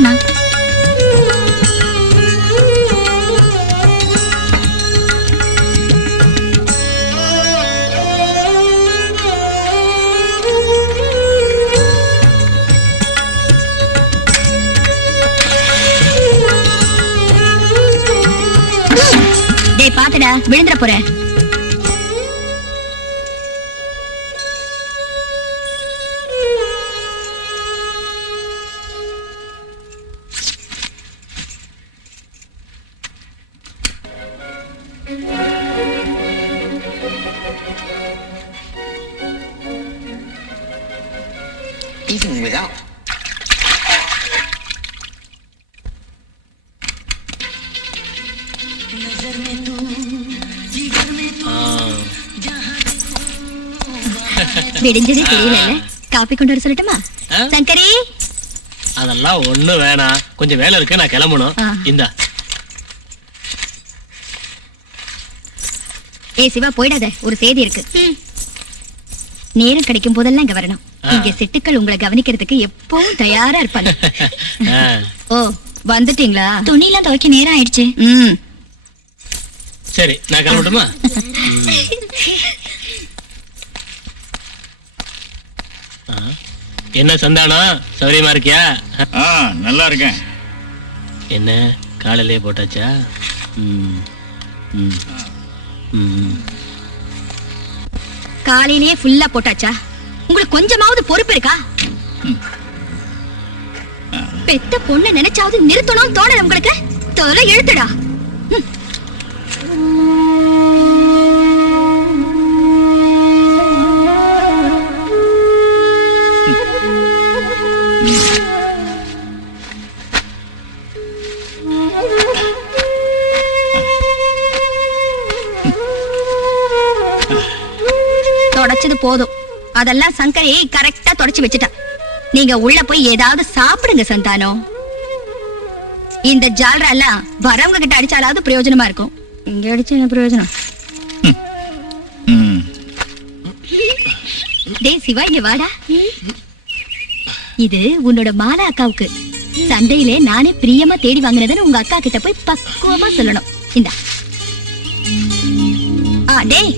ஆயிடுச்சுமா. டேய் பாத்துடா, விழுந்துற போற. Even without. விடிஞ்சதே தெரியல. காப்பி கொண்டு வர சொல்லட்டுமா? சங்கரி, அதெல்லாம் ஒண்ணு வேணாம், கொஞ்சம் வேலை இருக்கு, நான் கிளம்பணும். இந்தா. ஏ சிவா, போயிடாத, ஒரு செய்தி இருக்கு. நேரம் கிடைக்கும் போதெல்லாம் இங்க வரணும். இங்க செட்டுக்கள் உங்களை கவனிக்கிறதுக்கு எப்பவும் தயாரா இருப்பாங்க. ஓ, வந்துட்டீங்களா? துணி எல்லாம் துவைக்க நேரம் ஆயிடுச்சு. சரி, நான் கிளம்பட்டுமா? என்ன சந்தானம், சௌரியமா இருக்கியா? நல்லா இருக்கேன். என்ன காலையிலேயே போட்டாச்சா? காலையிலேயே ஃபுல்லா போட்டாச்சா? உங்களுக்கு கொஞ்சமாவது பொறுப்பு இருக்கா? பெத்த பொண்ணு நினைச்சாவது நிறுத்தணும் தோணல உங்களுக்கு? தோலை எழுத்துடா. தொடச்சது போதும். அதெல்லாம் சங்கரி கரெக்டா தொடச்சு வச்சுட்டா. நீங்க உள்ள போய் ஏதாவது சாப்பிடுங்க சந்தானம். இந்த ஜால்ரா எல்லாம் வரவங்க கிட்ட அடிச்சாலாவது பிரயோஜனமா இருக்கும். இங்க அடிச்சு என்ன பிரயோஜனம்? டேய் சிவா, இங்க வாடா. இது உன்னோட மாலா அக்காவுக்கு. சண்டையிலே நானே பிரியமா தேடி வாங்கினதுன்னு உங்க அக்கா கிட்ட போய் பக்குவமா சொல்லணும். இந்தா. டேய்,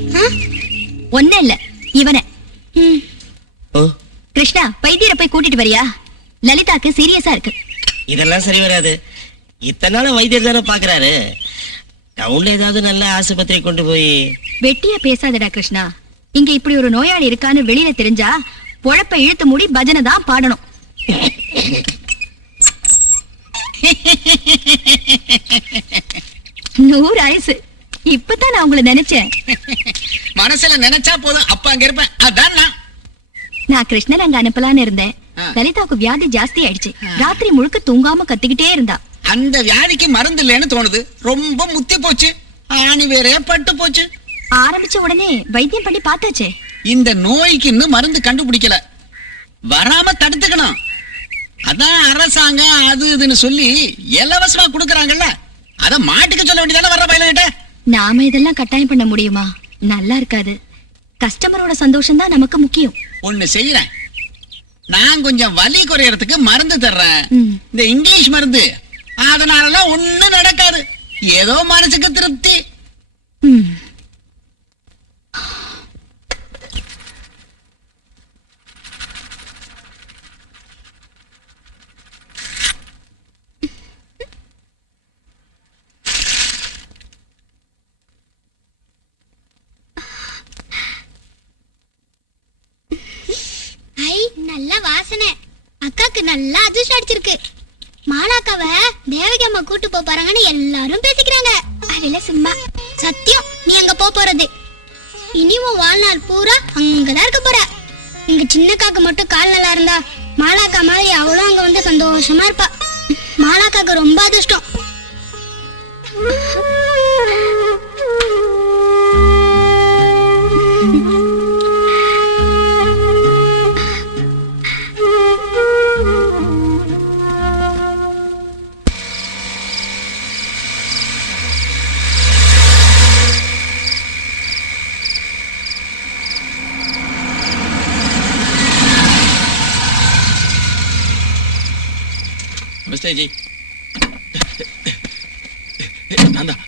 ஒண்ணு இல்ல, இவனை கிருஷ்ணா வைத்தியரை போய் கூட்டிட்டு வரியா? லலிதாக்கு சீரியஸா இருக்கு. இதெல்லாம் சரி வராது. இத்தனை நாள் வைத்தியர் தானே பாக்குறாரு. டவுன்ல ஏதாவது நல்ல ஆஸ்பத்திரி கொண்டு போய். வெட்டியா பேசாதடா கிருஷ்ணா. இங்க இப்படி ஒரு நோயாளி இருக்கான்னு வெளியில தெரிஞ்சா பொழப்ப இழுத்து மூடி பஜனை தான் பாடணும். நூறு ஆயுசு. இப்பதான் நான் உங்களை நினைச்சேன். மனசுல நினைச்சா போதும், அப்ப அங்க இருப்பேன். அதான் நான் கிருஷ்ணன் அங்க அனுப்பலான்னு இருந்தேன். லலிதாவுக்கு வியாதி ஜாஸ்தி ஆயிடுச்சு. ராத்திரி முழுக்க தூங்காம கத்திக்கிட்டே இருந்தா. அந்த வியாதிக்கு மருந்து இல்லைன்னு தோணுது. ரொம்ப முத்தி போச்சு, ஆணி வேற பட்டு போச்சு. ஆரம்பிச்ச உடனே வைத்தியம் பண்ணி பார்த்தாச்சே. இந்த நோய்க்கு இன்னும் மருந்து கண்டுபிடிக்கல. வராம தடுத்துக்கணும். அதான் அரசாங்கம் அது இதுன்னு சொல்லி இலவசமா கொடுக்கறாங்கல்ல, அத மாட்டுக்கு சொல்ல வேண்டியதானே வர்ற பையன்கிட்ட. நாம இதெல்லாம் கட்டாயம் பண்ண முடியுமா? நல்லா இருக்காது. கஸ்டமரோட சந்தோஷம் தான் நமக்கு முக்கியம். ஒண்ணு செய்யறேன், நான் கொஞ்சம் வலி குறையறதுக்கு மருந்து தர்றேன். இந்த இங்கிலீஷ் மருந்து. அதனாலலாம் ஒண்ணும் நடக்காது. ஏதோ மனசுக்கு திருப்தி. நல்ல வாசனை. அக்காக்கு நல்லா அதிர்ஷ்டம் அடிச்சிருக்கு. மாலாக்காவ தேவகி அம்மா கூட்டு போறாங்கன்னு எல்லாரும் பேசிக்கிறாங்க. அதெல்லாம் சும்மா. சத்தியம், நீ அங்க போறது. இனி உன் வாழ்நாள் பூரா அங்கதான் இருக்க போற. எங்க சின்னக்காக்கு மட்டும் கால் நல்லா இருந்தா மாலாக்கா மாதிரி அவளும் அங்க வந்து சந்தோஷமா இருப்பா. மாலாக்காக்கு ரொம்ப அதிர்ஷ்டம். ஸ்டேஜ் நான் தான்.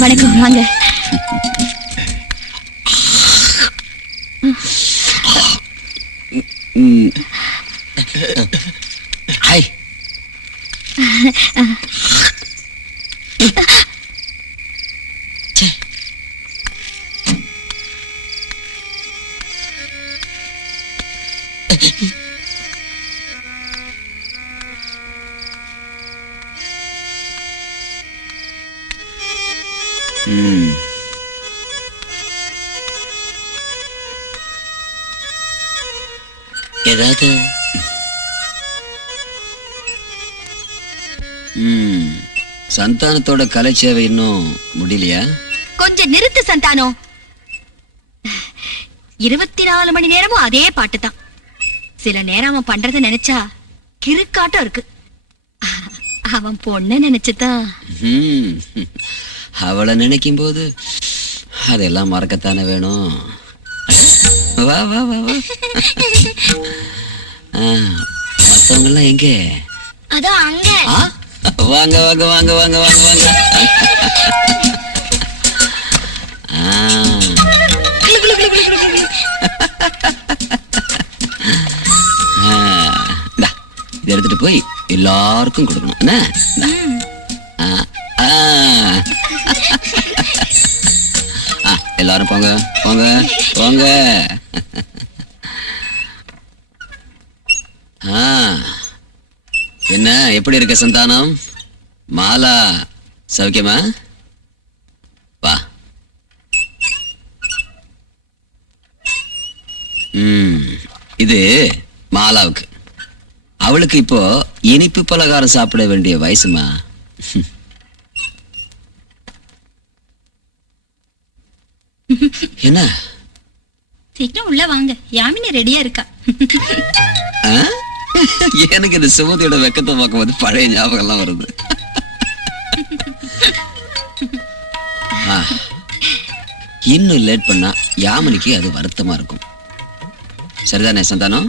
வணக்கம், வாங்க. ஹாய். ஏதாவது சந்தானத்தோட கலை சேவை இன்னும் முடியலையா? கொஞ்சம் நிறுத்து சந்தானம். 24 மணி நேரமும் அதே பாட்டு தான். சில நேரம் அவன் பண்றத நினைச்சா கிறுக்காட்டம் இருக்கு. அவன் பொண்ண நினைச்சுதான். அவளை நினைக்கும் போது அதெல்லாம் மறக்கத்தானே வேணும். வா வா வா வா. மத்தவங்க எல்லாம் எங்க? அதோ அங்க. வாங்க வாங்க வாங்க வாங்க வாங்க வாங்க. இதை எடுத்துட்டு போய் எல்லாருக்கும் கொடுக்கணும் என்ன? எல்லாரும் போங்க போங்க போங்க. என்ன எப்படி இருக்க சந்தானம்? மாலா சௌக்கியமா? வா. இது மாலாவுக்கு. அவளுக்கு இப்போ இனிப்பு பலகாரம் சாப்பிட வேண்டிய வயசுமா. என்ன சீக்கிரம் உள்ள வாங்க, யாமினி ரெடியா இருக்கா. எனக்கு இந்த சுமதியோட வெக்கத்தை பார்க்கும்போது பழைய ஞாபகம் எல்லாம் வருது. இன்னும் லேட் பண்ணா யாமினிக்கு அது வருத்தமா இருக்கும். சரிதானே சந்தானம்?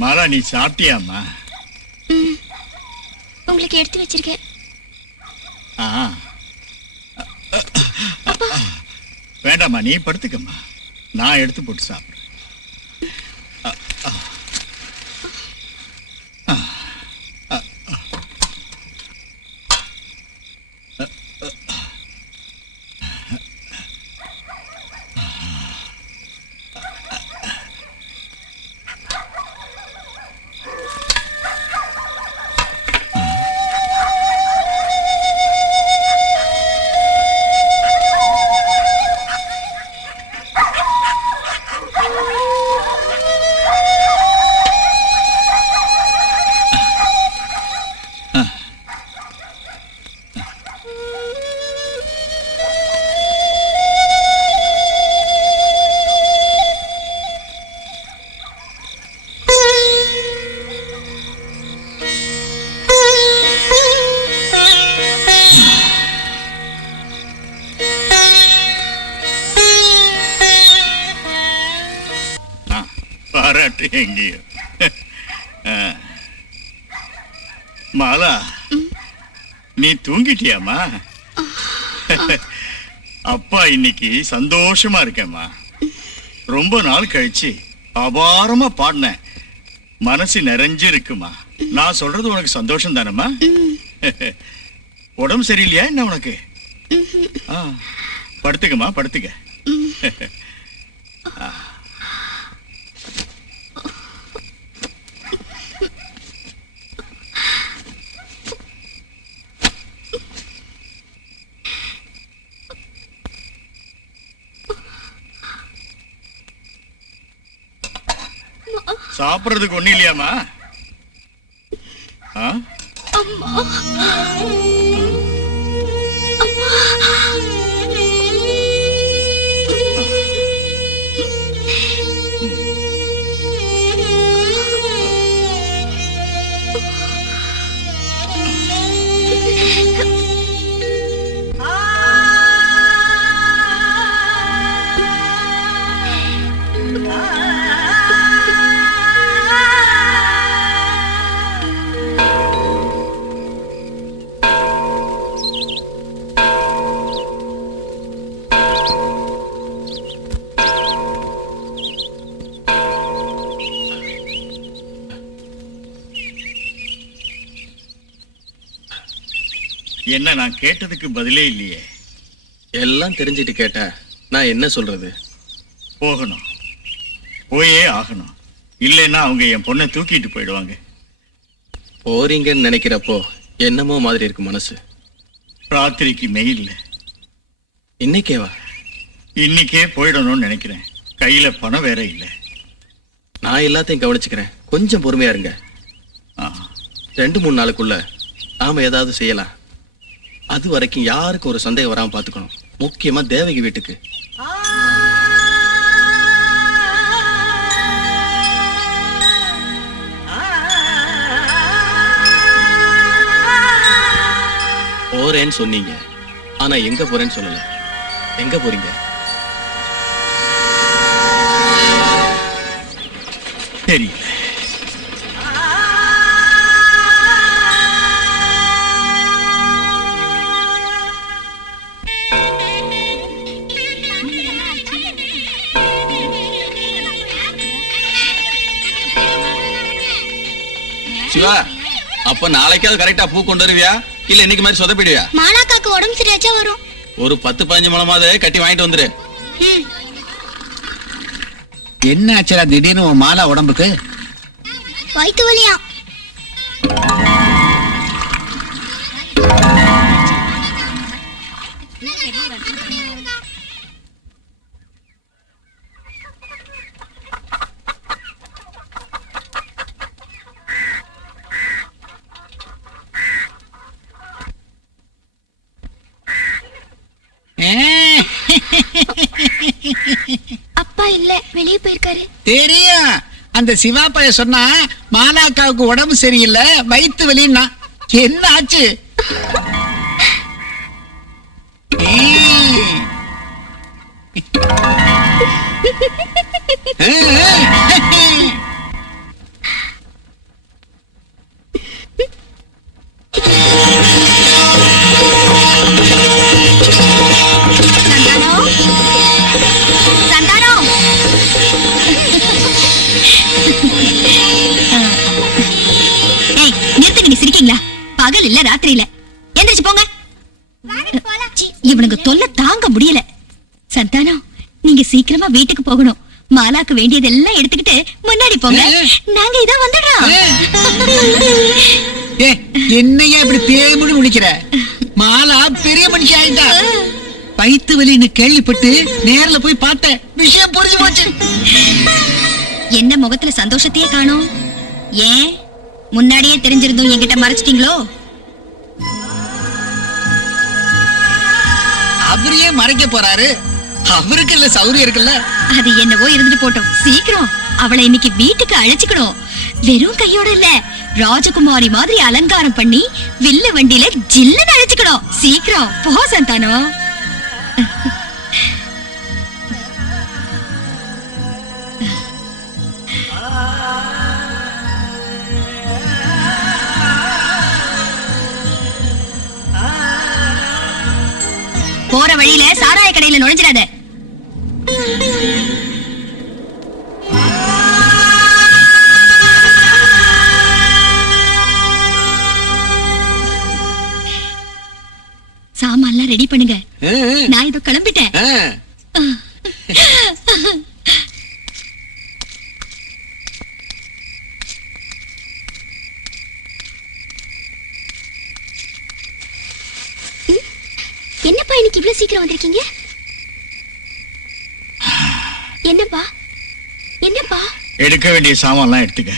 மாலா நீ சாப்பிட்டியாம்மா? உங்களுக்கு எடுத்து வச்சிருக்கேன். ஆஹா. வேண்டாம்மா, நீ படுத்துக்கம்மா, நான் எடுத்து போட்டு சாப்பிடுறேன். பாராட்டு எங்கேயோ. மாலா, நீ தூங்கிட்டியாமா? அப்பா இன்னைக்கு சந்தோஷமா இருக்கேம்மா. ரொம்ப நாள் கழிச்சு அபாரமா பாடினேன், மனசு நிறைஞ்சு இருக்குமா. நான் சொல்றது உனக்கு சந்தோஷம் தானம்மா? உடம்பு சரியில்லையா என்ன உனக்கு? படுத்துக்கம்மா, படுத்துக்க. சாப்பிடுறதுக்கு ஒண்ணு இல்லையாமா? என்ன நான் கேட்டதுக்கு பதிலே இல்லையே? எல்லாம் தெரிஞ்சிட்டு கேட்டா நான் என்ன சொல்றது? போகணும், போயே ஆகணும். இல்லைன்னா அவங்க என் பொண்ணை தூக்கிட்டு போயிடுவாங்க. போறீங்கன்னு நினைக்கிறப்போ என்னமோ மாதிரி இருக்கு மனசு. ராத்திரிக்கு மெயில். இன்னைக்கேவா? இன்னைக்கே போயிடணும்னு நினைக்கிறேன். கையில பணம் வேற இல்லை. நான் எல்லாத்தையும் கவனிச்சுக்கிறேன், கொஞ்சம் பொறுமையா இருங்க. 2-3 நாளுக்குள்ள நாம ஏதாவது செய்யலாம். அது வரைக்கும் யாருக்கு ஒரு சந்தேகம் வராம பாத்துக்கணும், முக்கியமா தேவகி வீட்டுக்கு. போறேன்னு சொன்னீங்க, ஆனா எங்க போறேன்னு சொல்லல. எங்க போறீங்க? தெரியல. சிவா, அப்ப நாளைக்காவது கரெக்டா பூ கொண்டு வருவியா, இல்ல இன்னைக்கு மாதிரி சொதப்பிடுவியா? மாலாக்காக்கு உடம்பு சரியாச்சா வரும். ஒரு 10-15 முழமாவது கட்டி வாங்கிட்டு வந்துரு. என்ன ஆச்சுடா திடீர்னு உன் மாலா உடம்புக்கு? வயிற்று வலியா? அப்பா இல்ல, வெளியே போயிருக்காரு. தெரியும், அந்த சிவா பைய சொன்னா மாலாக்காவுக்கு உடம்பு சரியில்லை, வயிற்று வலின்னா. என்ன ஆச்சு? சந்தானம் சந்தானம் ஏய் நிறுத்துங்க, நீ சிரிக்கீங்களா? பகல் இல்ல ராத்திரி இல்ல, எந்திரிச்சு போங்க. ச்சீ, இவனுக்கு தொல்லை தாங்க முடியல. சந்தானம், நீங்க சீக்கிரமா வீட்டுக்கு போகணும். மாலாக்கு வேண்டியதெல்லாம் எடுத்துக்கிட்டு முன்னாடி போங்க. நாங்க இதான் வந்துடுறோம். ஏ, என்னையா இப்படி தேமுடி முடிக்கிற? மாலா பெரிய மனுஷி ஆயிட்டா. வயித்து வலின்னு கேள்விப்பட்டு நேர்ல போய் பார்த்தேன், விஷயம் புரிஞ்சு போச்சு. என்ன முகத்துல சந்தோஷத்தையே காணோம்? ஏன் முன்னாடியே தெரிஞ்சிருந்தும் என்கிட்ட மறைச்சிட்டீங்களோ? அவரையே மறைக்க போறாரு. அவருக்கு இல்ல சௌரியம் இருக்குல்ல. அது என்னவோ இருந்துட்டு போட்டோம். சீக்கிரம் அவளை இன்னைக்கு வீட்டுக்கு அழைச்சுக்கணும். வெறும் கையோட இல்ல, ராஜகுமாரி மாதிரி அலங்காரம் பண்ணி வில்லு வண்டியில ஜில்லுன்னு அழைச்சுக்கணும். சீக்கிரம் போ சந்தானம். போற வழியில சாராய கடையில நுழைஞ்சிடாத. சாமான்லாம் ரெடி பண்ணுங்க, நான் இதோ கிளம்பிட்டேன். என்னப்பா இன்னைக்கு இவ்வளவு சீக்கிரம் வந்திருக்கீங்க? என்னப்பா என்னப்பா? எடுக்க வேண்டிய சாமான்லாம் எடுத்துக்க.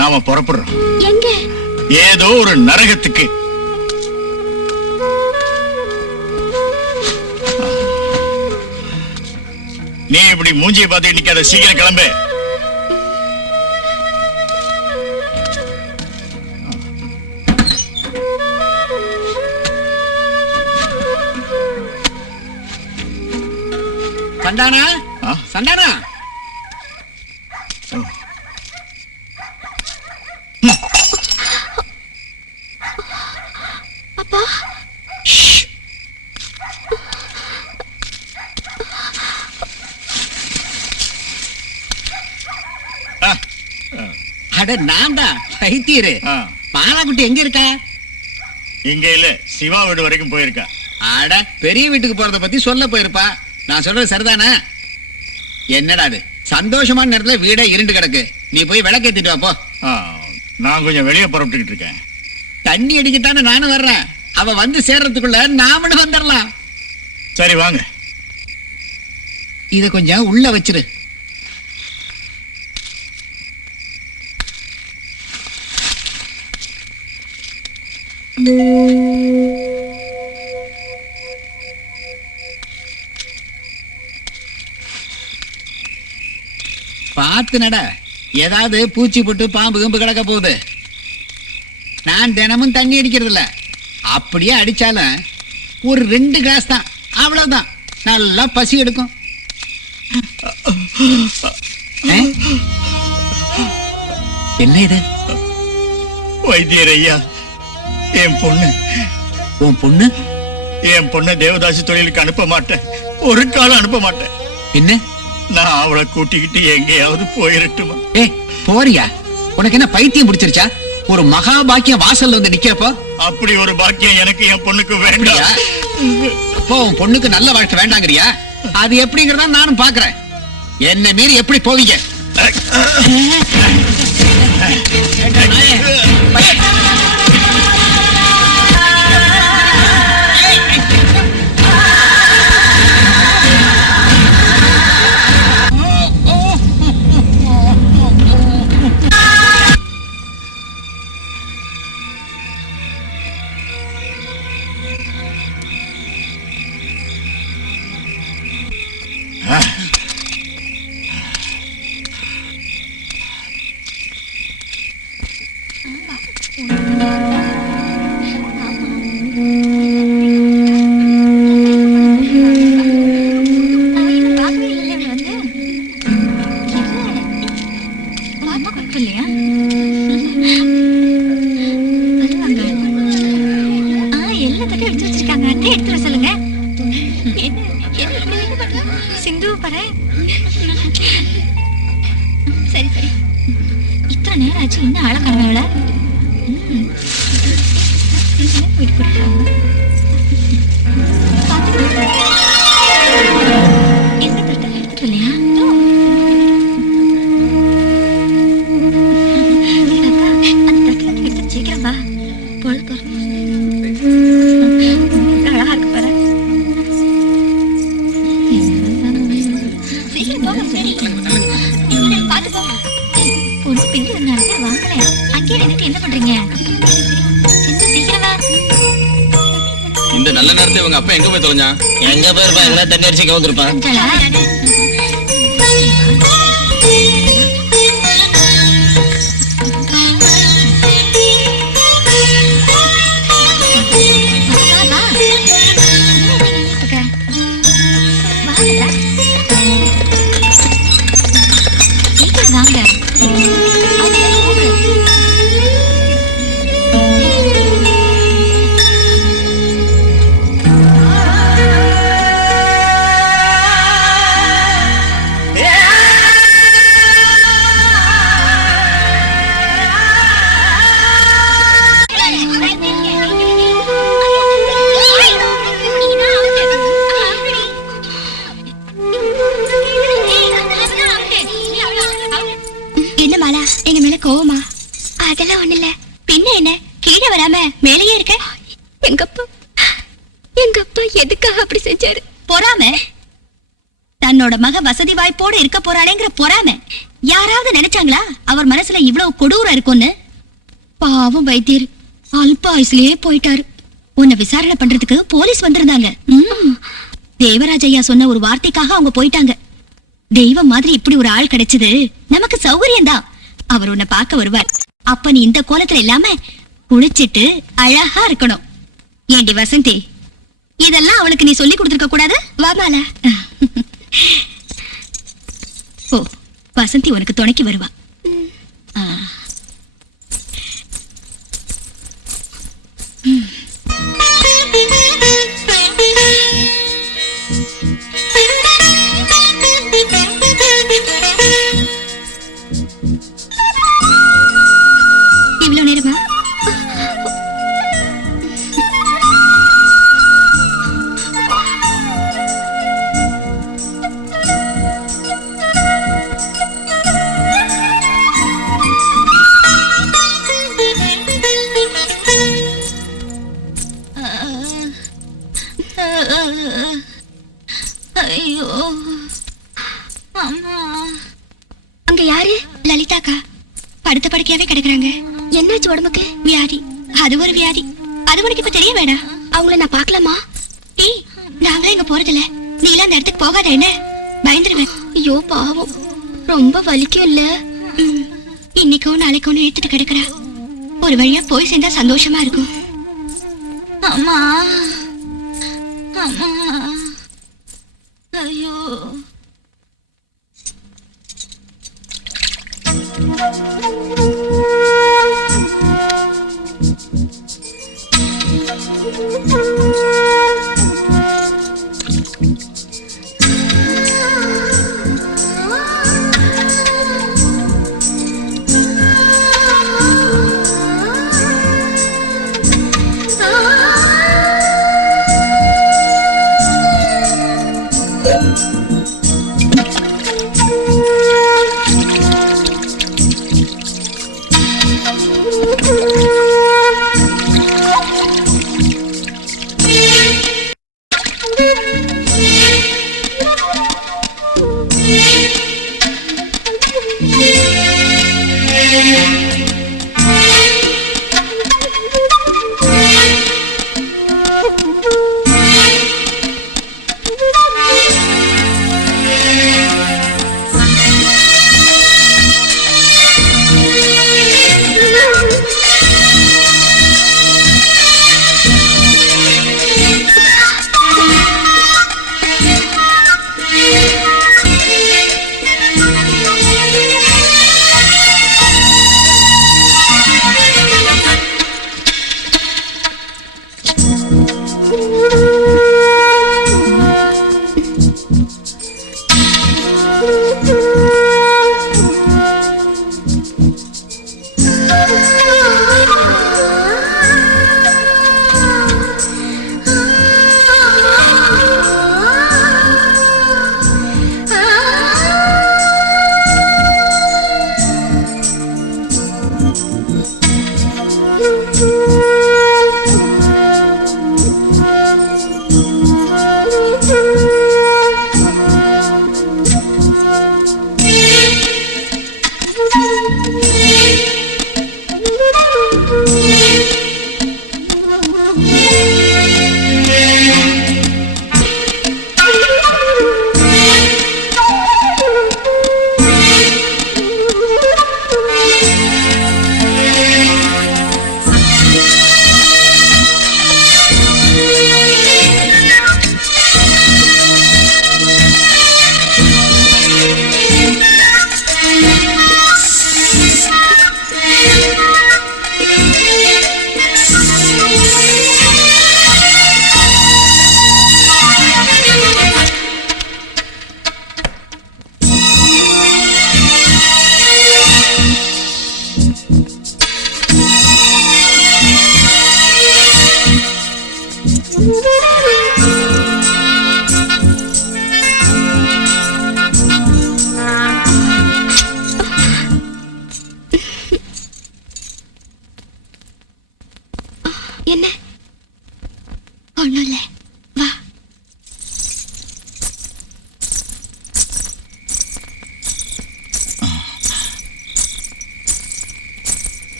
நாம புறப்படுறோம். எங்க? ஏதோ ஒரு நரகத்துக்கு. நீ இப்படி மூஞ்சியை பார்த்து நிக்காத, சீக்கிரம் கிளம்பு. சந்தானா, ஆ? சந்தானா, அப்பா அட நான் தான் வைத்தியரு. ஆ, மாலாக்குட்டி எங்க இருக்கா? இங்க இல்ல, சிவா வீடு வரைக்கும் போயிருக்கா. அட பெரிய வீட்டுக்கு போறத பத்தி சொல்ல போயிருப்பா. நான் சொல்றது சரிதானே? என்னடா அது, சந்தோஷமான நேரத்துல வீடே இருண்டு கிடக்கு. நீ போய் விளக்கேத்திட்டு வா போ. ஆ, நான் கொஞ்சம் வெளியே புறப்பட்டுக்கிட்டு இருக்கேன். தண்ணி அடிக்கத்தானே நானும் வர்றேன். அவ வந்து சேர்றதுக்குள்ள நாமளும் வந்துடலாம். சரி வாங்க. இத கொஞ்சம் உள்ள வச்சிரு. பார்த்து நட, ஏதாவது பூச்சி போட்டு பாம்பு கம்பு கிடக்க போகுது. நான் தினமும் தண்ணி அடிக்கிறது இல்ல. அப்படியே அடிச்சாலும் ஒரு 2 கிளாஸ் தான், அவ்வளவுதான். நல்லா பசி எடுக்கும். என்ன இது? வைத்தியர் ஐயா, என் பொண்ணு உன் பொண்ணு? என் பொண்ணை தேவதாசி தொழிலுக்கு அனுப்ப மாட்டேன், ஒரு காலம் அனுப்ப மாட்டேன். என்ன? நான் அவளை கூட்டிக்கிட்டு எங்கேயாவது போயிரட்டுமா? ஏ போறியா? உனக்கு என்ன பைத்தியம் பிடிச்சிருச்சா? ஒரு மகா பாக்கியம் வாசல்ல வந்து நிக்கிறப்போ அப்படி ஒரு பாக்கியம் எனக்கு என் பொண்ணுக்கு வேண்டாம். அப்போ உன் பொண்ணுக்கு நல்ல வாழ்க்கை வேண்டாங்கறியா? அது எப்படிங்கறத நானும் பாக்குறேன். என்ன மீறி எப்படி போவீங்க? சிந்து பாரு. சரி சரி, இத்தனை நேரம் ஆச்சு இன்னும் ஆள காணல. எடுத்துட்டு இல்லையா? சீக்கிரம் வா, பொழுது போற. அழகா இருக்கு பாரு. சீக்கிரம் போக. சரி பாத்து போ. பொண்ணு பிங்கு வந்தாங்க வாங்கல. அங்கே நின்னுட்டு என்ன பண்றீங்க? சிந்து சீக்கிரம் வா. இந்த நல்ல நேரத்தை இவங்க அப்பா எங்க போய் தொலைஞ்சா? எங்க போயிருப்பா? எங்கன்னா தண்ணி அடிச்சு கவுந்துருப்பான். என்ன மாலா, எங்க மேல கோவமா? அதெல்லாம் ஒண்ணு இல்ல. பின்ன என்ன, கீழே வராம மேலேயே இருக்க? எங்க அப்பா எதுக்காக அப்படி செஞ்சாரு? பொறாம. தன்னோட மக வசதி வாய்ப்போடு இருக்க போறாளேங்கிற பொறாம. யாராவது நினைச்சாங்களா அவர் மனசுல இவ்வளவு கொடூரம் இருக்கும்னு? பாவம் வைத்தியர் அல்ப ஆயுசுலயே போயிட்டாரு. உன்னை விசாரணை பண்றதுக்கு போலீஸ் வந்திருந்தாங்க. தேவராஜ் ஐயா சொன்ன ஒரு வார்த்தைக்காக அவங்க போயிட்டாங்க. தெய்வம் மாதிரி இப்படி ஒரு ஆள் கிடைச்சது நமக்கு சௌகரியம் தான். அவர் உன்னை பார்க்க வருவார். அப்ப நீ இந்த கோலத்துல இல்லாம குளிச்சிட்டு அழகா இருக்கணும். ஏண்டி வசந்தி, இதெல்லாம் அவளுக்கு நீ சொல்லி கொடுத்துருக்க கூடாது? வாமால. ஓ, வசந்தி உனக்கு துணைக்கு வருவா. இவ்வளவு நேரமா? ஐயோ அம்மா. அங்க யாரு? லலிதாக்கா படுத்த படுக்கையாவே கிடக்குறாங்க. என்னாச்சு உடம்புக்கு? வியாதி. அது ஒரு வியாதி. அது உனக்கு இப்ப தெரிய வேணாம். அவங்கள நான் பாக்கலாமா? ஏய், நாங்களே இங்க போறதில்ல. நீ எல்லாம் அந்த இடத்துக்கு போகாத. என்ன பயந்துருவேன். ஐயோ பாவம், ரொம்ப வலிக்கும் இல்ல? இன்னைக்கோ நாளைக்கோ இழுத்துட்டு கிடக்குறா. ஒரு வழியா போய் சேர்ந்தா சந்தோஷமா இருக்கும். அம்மா அம்மா. ஐயோ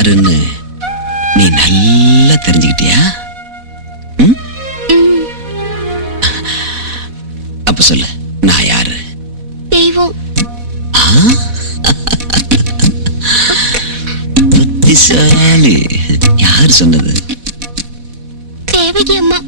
யாருன்னு நீ நல்லா தெரிஞ்சுக்கிட்டியா? ம்? அப்ப சொல்லு, நான் யாரு? தெய்வம். புத்திசாலி. யார் சொன்னது? தேவகி அம்மா.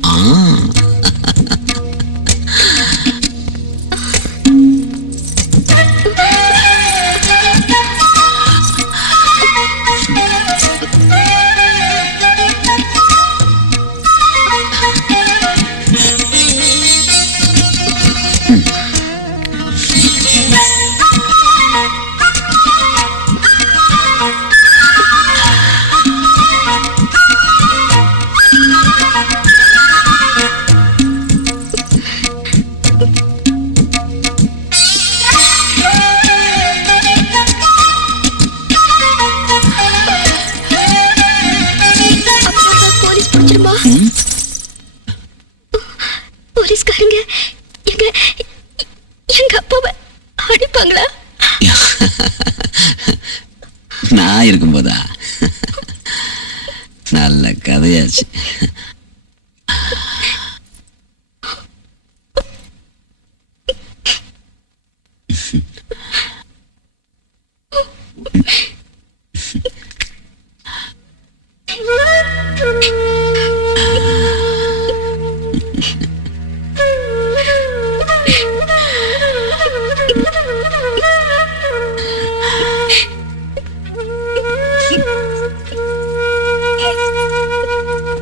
போலீஸ்காரங்க எங்க அப்பாவை அடிப்பாங்களா? நான் இருக்கும்போதா? நல்ல கதையாச்சு.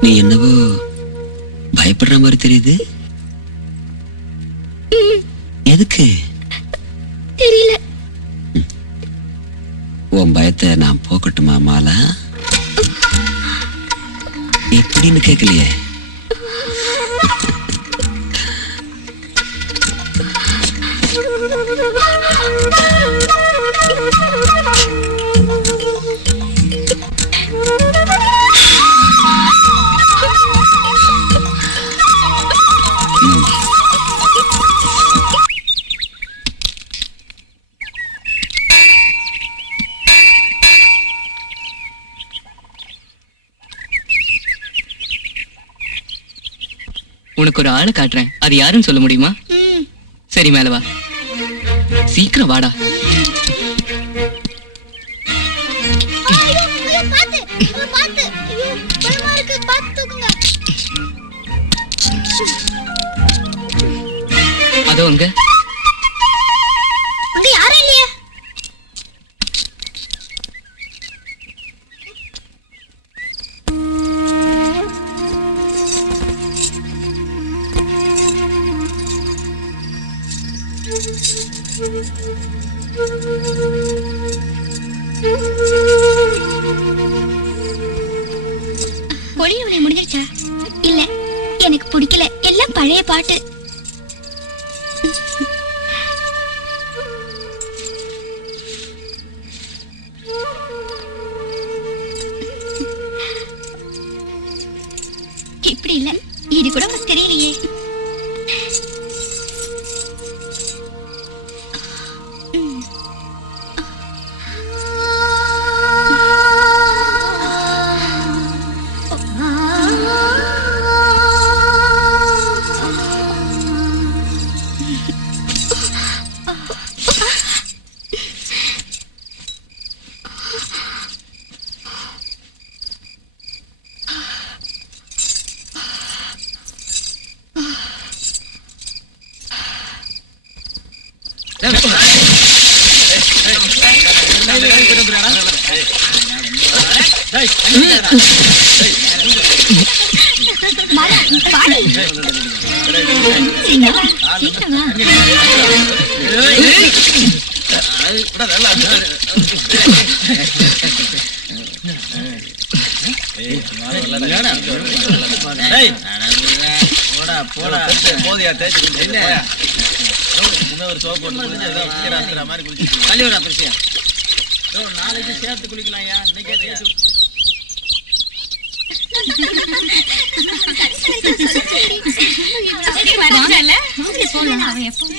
நீ என்னவோ பயப்படுற மாதிரி தெரியுது. எதுக்கு தெரியல. உன் பயத்தை நான் போக்கட்டுமா மாலா? எப்படின்னு கேட்கலையே. உனக்கு ஒரு ஆளை காட்டுறேன், அது யாருன்னு சொல்ல முடியுமா? சரி, மேல வா. சீக்கிரம் வாடா. அதோ அங்க யாரும் இல்லையா? ஒளியவளை முடிஞ்சிருச்சா? இல்ல, எனக்கு பிடிக்கல. எல்லாம் பழைய பாட்டு. இப்படி இல்ல, இது கூட உனக்கு தெரியலையே. நாளைக்கு சேர்த்து குளிக்கலாம். அவன் எப்பவுமே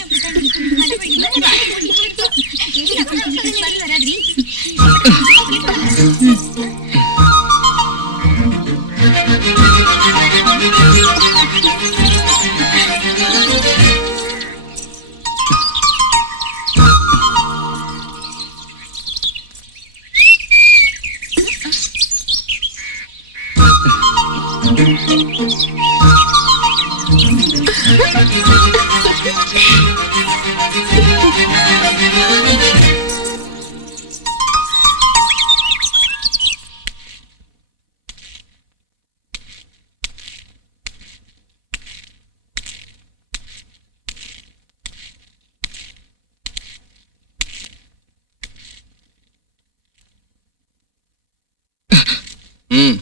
ம்.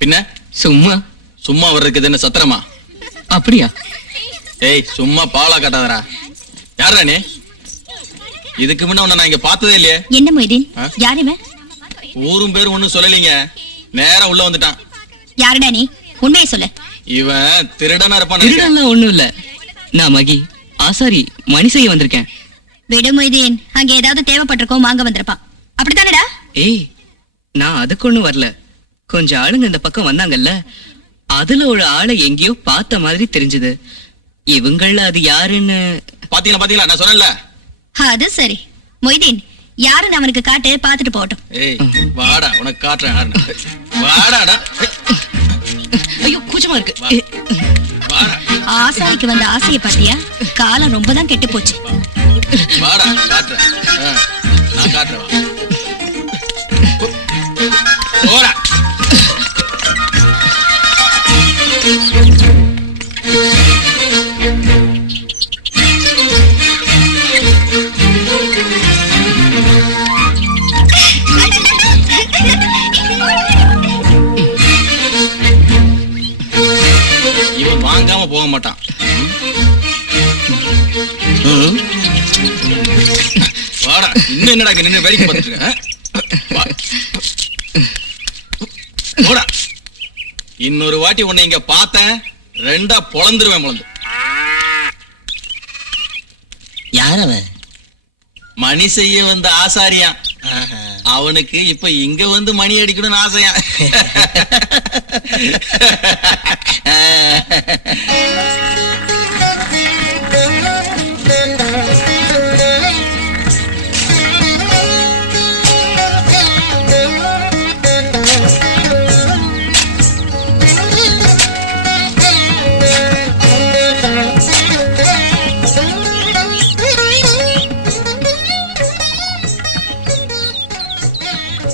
பின்ன சும்மா சும்மா வர்றதுக்கு என்ன சத்திரமா? அப்படியா? ஏய் சும்மா பாலா காட்டாதடா. யாரா நீ? இதுக்கு முன்ன உன்னை நான் இங்க பார்த்ததே இல்லையே. என்ன மொய்தீன்? ஆ? யாருமே? ஊரும் பேரும் ஒண்ணும் சொல்லலீங்க. நேரா உள்ள வந்துட்டான். யாருடா நீ? உண்மையை சொல்லு. இவன் திருடனா இருப்பான் நினைக்கிறேன். திருடெல்லாம் ஒண்ணும் இல்ல. நான் மகி ஆசாரி மணி செய்ய வந்திருக்கேன். விடு மொய்தீன், அங்க ஏதாவது தேவைப்பட்டிருக்கோம், வாங்க வந்திருப்பான். அப்படித்தானடா? ஏய், நான் அதுக்கு ஒண்ணும் வரல. கொஞ்சம் ஆளுங்க இந்த பக்கம் வந்தாங்கல்ல, அதுல ஒரு ஆளை எங்கேயோ பார்த்த மாதிரி தெரிஞ்சது. இவங்கள அது யாருன்னு பாத்தீங்களா நான் சொன்னேன்ல. அது சரி. மொய்தீன், யாருன்னு அவனுக்கு காட்டு, பார்த்துட்டு போகட்டும். ஏய் வாடா உனக்கு காட்டுறேன் யாருன்னு. வாடாடா. ஐயோ கூச்சமா இருக்கு. வாடா ஆசாரிக்கு வந்த ஆசையை பாத்தியா? காலம் ரொம்ப தான் கெட்டு போச்சு. வாடா காட்டுறேன். நான் காட்டுறேன் வா. போடா. இவன் வாங்காம போக மாட்டான். வாடா. இன்னும் என்னடா இங்க நின்னு வேடிக்கை பார்த்துட்டு இருக்க? வா. போடா. இன்னொரு வாட்டி உன்னை இங்க பார்த்தேன், ரெண்டா பொளந்துருவேன். பொளந்து யார் அவன்? மணி செய்ய வந்த ஆசாரியான். அவனுக்கு இப்ப இங்க வந்து மணி அடிக்கணும்னு ஆசையா.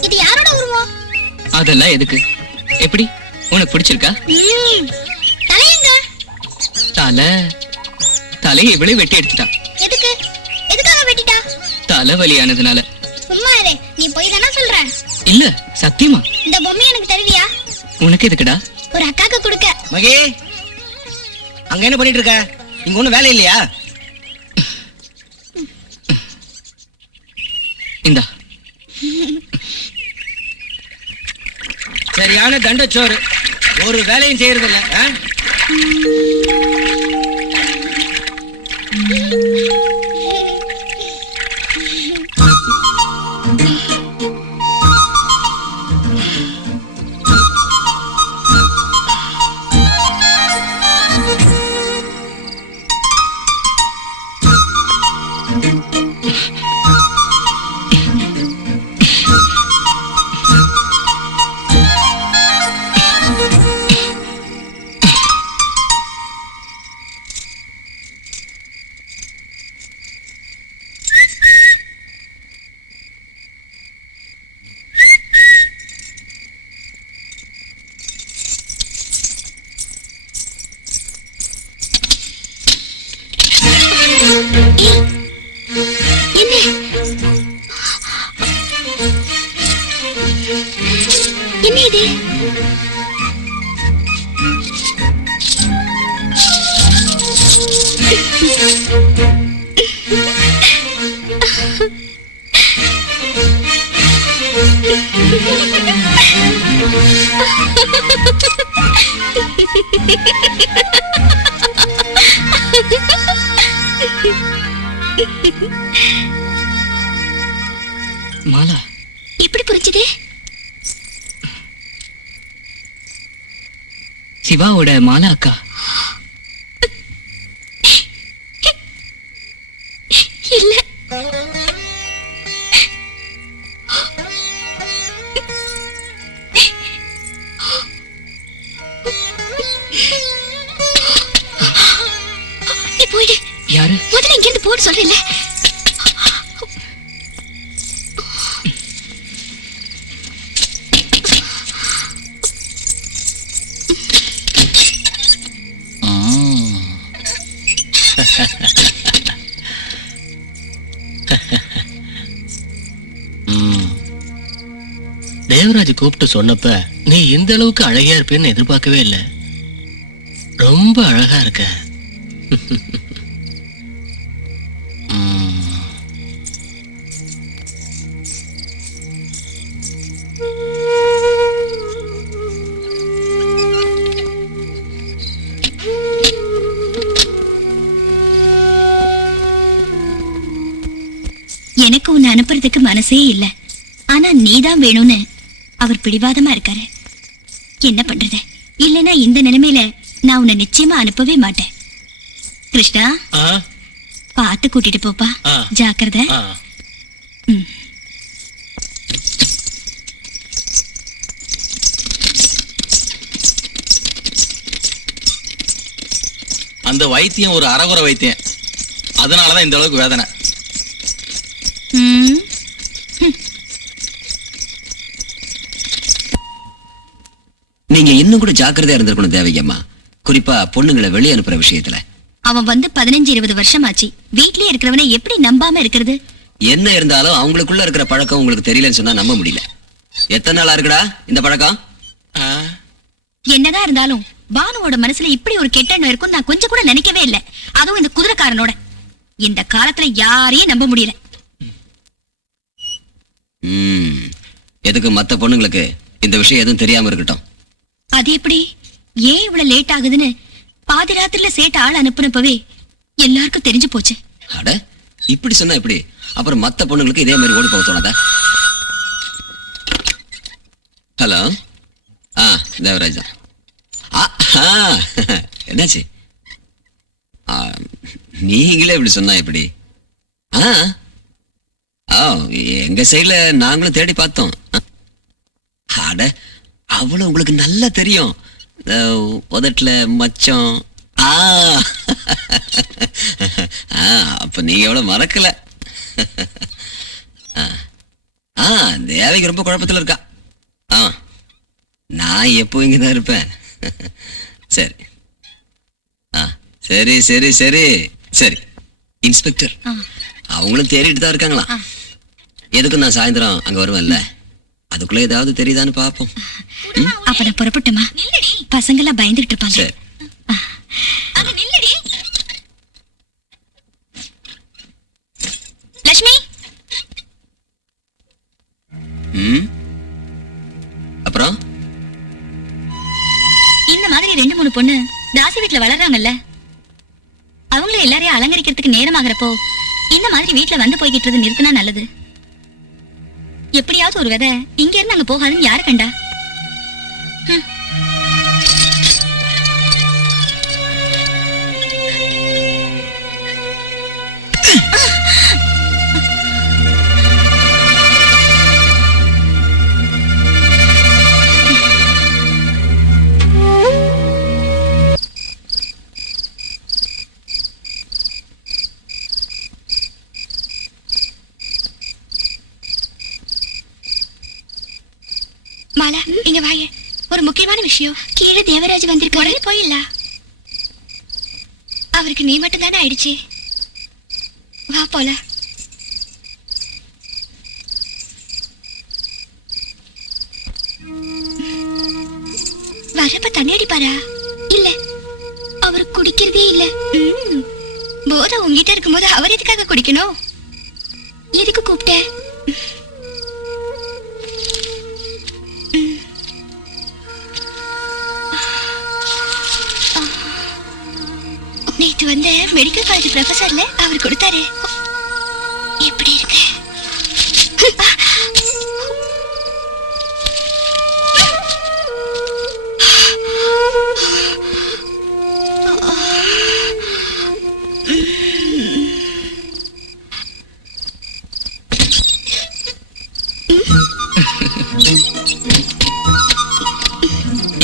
இது யாரோட உருவம்? அதெல்லாம் எதுக்கு? எப்படி உனக்கு பிடிச்சிருக்கா? தலையங்க. தலையை இவ்வளவு வெட்டி எடுத்துட்டா. எதுக்கு? எதுக்காக வெட்டிட்டா? தலைவலியானதுனால. சும்மா இரு, நீ போய் தானே சொல்ற. இல்ல சத்தியமா. இந்த பொம்மை எனக்கு தருவியா? உனக்கு எதுக்குடா? ஒரு அக்காக்கு கொடுக்க. மகி, அங்க என்ன பண்ணிட்டு இருக்க? இங்க ஒண்ணும் வேலை இல்லையா? இந்தா. சரியான தண்டச்சோறு. ஒரு வேலையும் செய்யறது இல்ல. என்ன இது? மாலா, எப்படி புரிஞ்சுது? சிவாவோட மாலா அக்கா. இல்ல, நீ போயிடு. யாரு? முதல்ல இங்க இருந்து போன்னு சொல்றேன்ல. தேவராஜ் கூப்பிட்டு சொன்னப்ப நீ இந்த அளவுக்கு அழகியா இருப்பேன்னு எதிர்பார்க்கவே இல்லை. ரொம்ப அழகா இருக்க. எனக்கு உன்னை அனுப்புறதுக்கு மனசே இல்ல. ஆனா நீதான் வேணும்னு அவர் பிடிவாதமா இருக்காரு. என்ன பண்றது? இல்லைன்னா இந்த நிலைமையில நான் உன்னை நிச்சயமா அனுப்பவே மாட்டேன். கிருஷ்ணா, பார்த்து கூட்டிட்டு போப்பா. ஜாக்கிரதை. அந்த வைத்தியம் ஒரு அறகுறை வைத்தியம், அதனாலதான் இந்த அளவுக்கு வேதனை. நீங்க இன்னும் கூட ஜாக்கிரதையா இருந்திருக்கணும் தேவகியம்மா, குறிப்பா பொண்ணுங்களை வெளியே அனுப்புற விஷயத்துல. அவன் வந்து 15-20 வருஷம் ஆச்சு. வீட்லயே இருக்கிறவனை எப்படி நம்பாம இருக்கிறது? என்ன இருந்தாலும் அவங்களுக்குள்ள இருக்கிற பழக்கம் உங்களுக்கு தெரியலன்னு சொன்னா நம்ப முடியல. எத்தனை நாளா இருக்குடா இந்த பழக்கம்? என்னதான் இருந்தாலும் பானுவோட மனசுல இப்படி ஒரு கெட்ட எண்ணம் இருக்கும் நான் கொஞ்சம் கூட நினைக்கவே இல்லை. அதுவும் இந்த குதிரைக்காரனோட. இந்த காலத்துல யாரையும் நம்ப முடியல. எதுக்கு மத்த பொண்ணுங்களுக்கு இந்த விஷயம் எதுவும் தெரியாம இருக்கட்டும். அது எப்படி? ஏன் இவ்வளவு லேட் ஆகுதுன்னு பாதி ராத்திரில சேட்ட ஆள் அனுப்புனப்பவே எல்லாருக்கும் தெரிஞ்சு போச்சு. அட, இப்படி சொன்னா எப்படி? அப்புறம் மத்த பொண்ணுங்களுக்கு இதே மாதிரி ஓடி போக தோணாதா? ஹலோ, தேவராஜா. என்னாச்சு? நீங்களே இப்படி சொன்னா எப்படி? எங்க சைடுல நாங்களும் தேடி பார்த்தோம். அட, அவ்வளவு உங்களுக்கு நல்லா தெரியும். உதட்டுல மச்சம். அப்ப நீங்க எவ்வளவு மறக்கல. தேவைக்கு ரொம்ப குழப்பத்துல இருக்கா. நான் எப்போ இங்கதான் இருப்பேன். சரி சரி சரி சரி சரி. இன்ஸ்பெக்டர் அவங்களும் தேடிட்டு தான் இருக்காங்களா? எதுக்கும் நான் சாயந்தரம் அங்க வருவேன்ல, அதுக்குள்ள ஏதாவது தெரியுதான்னு பாப்போம். அப்ப நான் புறப்பட்டுமா? பசங்க எல்லாம் பயந்துட்டு இருப்பாங்க. சரி. லட்சுமி, அப்புறம் இந்த மாதிரி 2-3 பொண்ணு தாசி வீட்டுல வளர்றாங்கல்ல, அவங்கள எல்லாரையும் அலங்கரிக்கிறதுக்கு நேரம் ஆகிறப்போ இந்த மாதிரி வீட்டுல வந்து போய்கிட்டு நிறுத்தினா நல்லது. எப்படியாவது ஒரு விதை இங்க இருந்து அங்க போகாதுன்னு யாரு கண்டா? மாலா, இங்க வாய. ஒரு முக்கியமான விஷயம். கீழே தேவராஜ் வந்திருக்காரு. உடனே போயிடலாம். அவருக்கு நீ மட்டும் தானே ஆயிடுச்சு. வா போல. வரப்ப தண்ணி அடிப்பாரா? இல்ல, அவர் குடிக்கிறதே இல்ல. போதை உங்ககிட்ட இருக்கும்போது அவர் எதுக்காக குடிக்கணும்? எதுக்கு கூப்பிட்ட? நேற்று வந்து மெடிக்கல் காலேஜ் ப்ரொஃபசர்ல அவர் கொடுத்தாரு. எப்படி இருக்கு?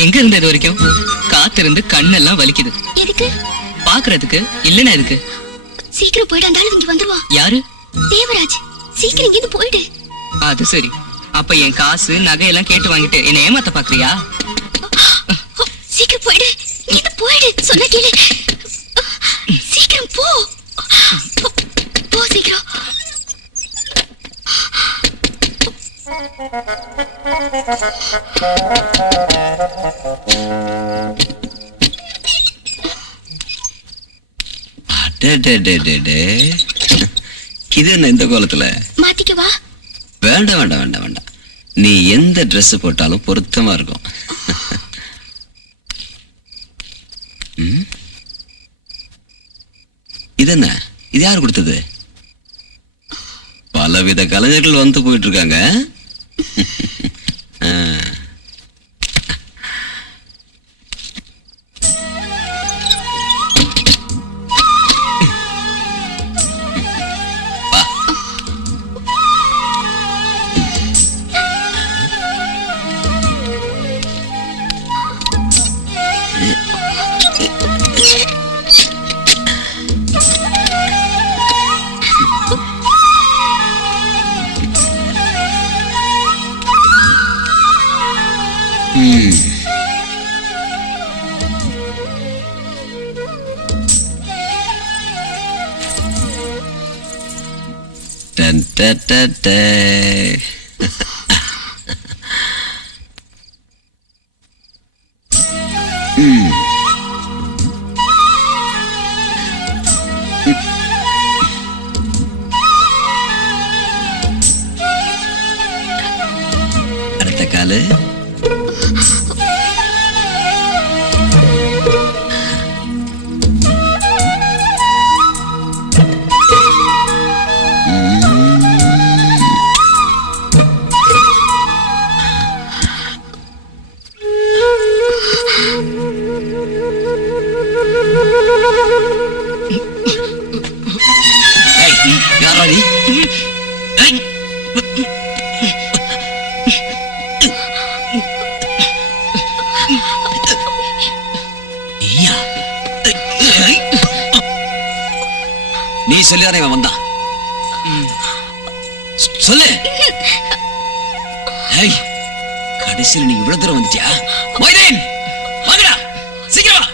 எங்க இருந்து இது வரைக்கும் காத்திருந்து கண்ணெல்லாம் வலிக்குது. எதுக்கு? பாக்குறதுக்கு. இல்லன்னா எதுக்கு? சீக்கிரம் போயிட்டு வந்தாலும் இங்க வந்துருவான். யாரு? தேவராஜ். சீக்கிரம் இங்க இருந்து போயிடு. அது சரி. அப்ப என் காசு நகையெல்லாம் கேட்டு வாங்கிட்டு என்ன ஏமாத்த பாக்குறியா? சீக்கிரம் போயிடு. இங்க போயிடு. சொன்ன கேளு. சீக்கிரம் போ. போ சீக்கிரம். இது என்ன இந்த கோலத்துல? மாத்திக்கவா? வேண்டாம் வேண்டாம் வேண்டாம் வேண்டாம், நீ எந்த Dress போட்டாலும் பொருத்தமா இருக்கும். இது என்ன? இது யார் கொடுத்தது? பலவித கலைஞர்கள் வந்து போயிட்டு இருக்காங்க. டன் ட ட ட. அடுத்த காலு. யாரா நீ? நீ சொல்லிதானே இவன் வந்தான்? சொல்லு. கடைசியில் நீ இவ்வளவு தூரம் வந்துட்டியா? மைதேன், வாங்கடா, சீக்கிரம்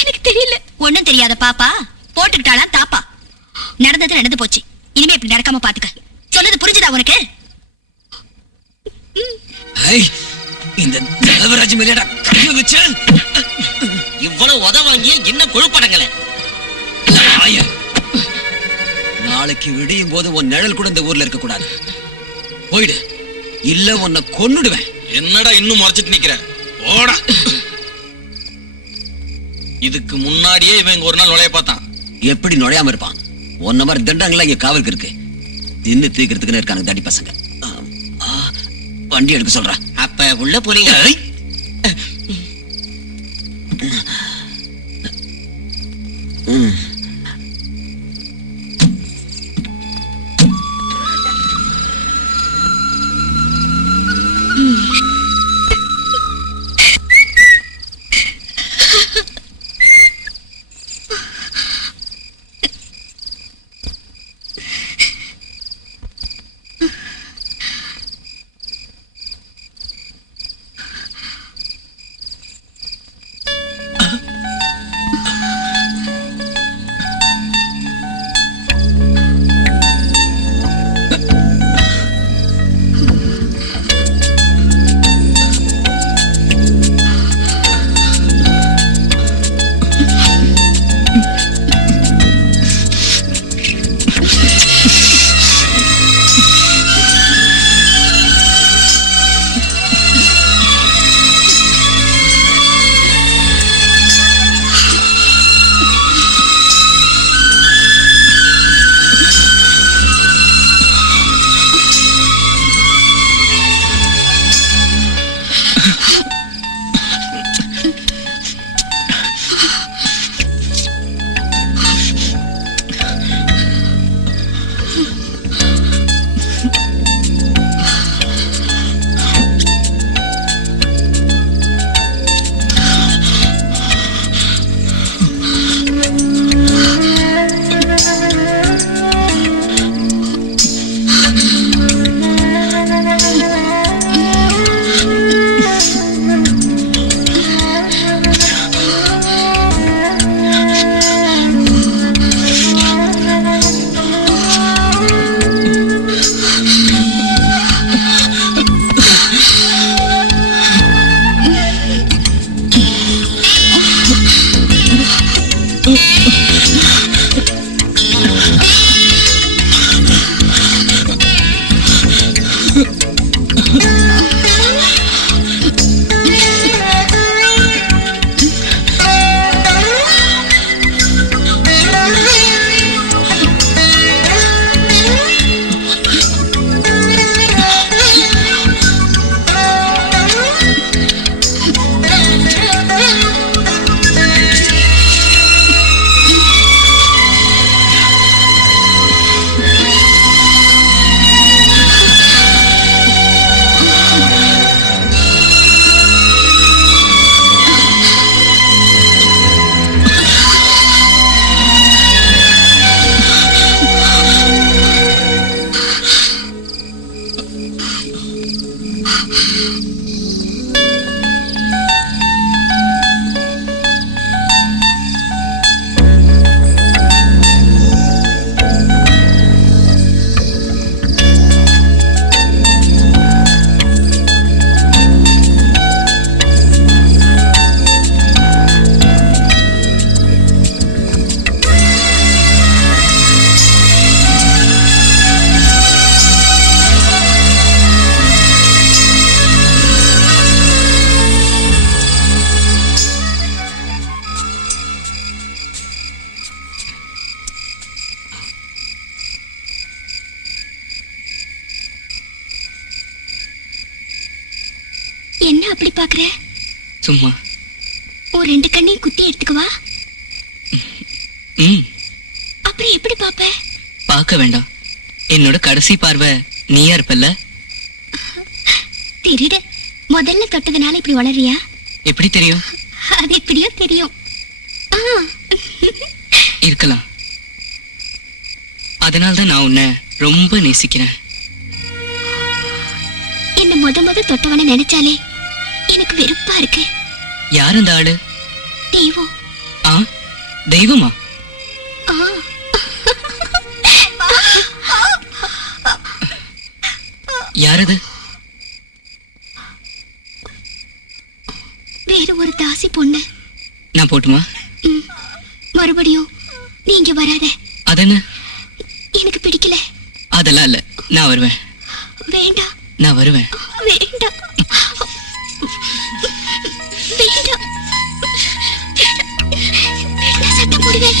எனக்கு தெரியல. ஒண்ணும் தெரியாத பாப்பா போட்டுக்கிட்டாளா தாப்பா. நடந்தது நடந்து போச்சு. இனிமே இப்படி நடக்காம பாத்துக்க. சொன்னது புரிஞ்சுதா உனக்கு? இந்த தேவராஜ் மேலடா கைய வச்சு இவ்வளவு உத வாங்கிய என்ன கொழுப்படங்கள. நாளைக்கு விடியும் போது உன் நிழல் கூட இந்த ஊர்ல இருக்க கூடாது. போயிடு, இல்ல உன்னை கொன்னுடுவேன். என்னடா இன்னும் மறைச்சிட்டு நிக்கிற? ஓடா. இதுக்கு முன்னாடியே இவன் இங்க ஒரு நாள் நுழைய பார்த்தான். எப்படி நுழையாம இருப்பான்? ஒன்ன மாதிரி தண்டாங்களா இங்க காவலுக்கு இருக்கு. தின்னு தீக்கிறதுக்குன்னு இருக்காங்க தடி பசங்க. வண்டி எடுக்க சொல்ற. அப்ப உள்ள போறீங்க? என்ன அப்படி பாக்குற? சும்மா. உன் 2 கண்ணையும் குத்தி எடுத்துக்கவா? அப்புறம் எப்படி பாப்ப? பார்க்க வேண்டாம். என்னோட கடைசி பார்வை நீயா இருப்பல்ல? திருடு, முதல்ல தொட்டதுனால இப்படி வளரியா? எப்படி தெரியும்? அது எப்படியோ தெரியும். இருக்கலாம். அதனால்தான் நான் உன்னை ரொம்ப நேசிக்கிறேன். என்ன முத தொட்டவன நினைச்சாலே எனக்கு வெறுப்பா இருக்கு. யார் அந்த ஆளு? தெய்வம். தெய்வமா? யாரது? வேற ஒரு தாசி பொண்ணு. நான் போட்டுமா? மறுபடியும் நீங்க வராத. அதென்ன? எனக்கு பிடிக்கல. அதெல்லாம் இல்ல, நான் வருவேன். வேண்டாம். நான் வருவேன். வேண்டாம். வேண்டாம். வேண்டாம், சத்தம் போடுவேன்.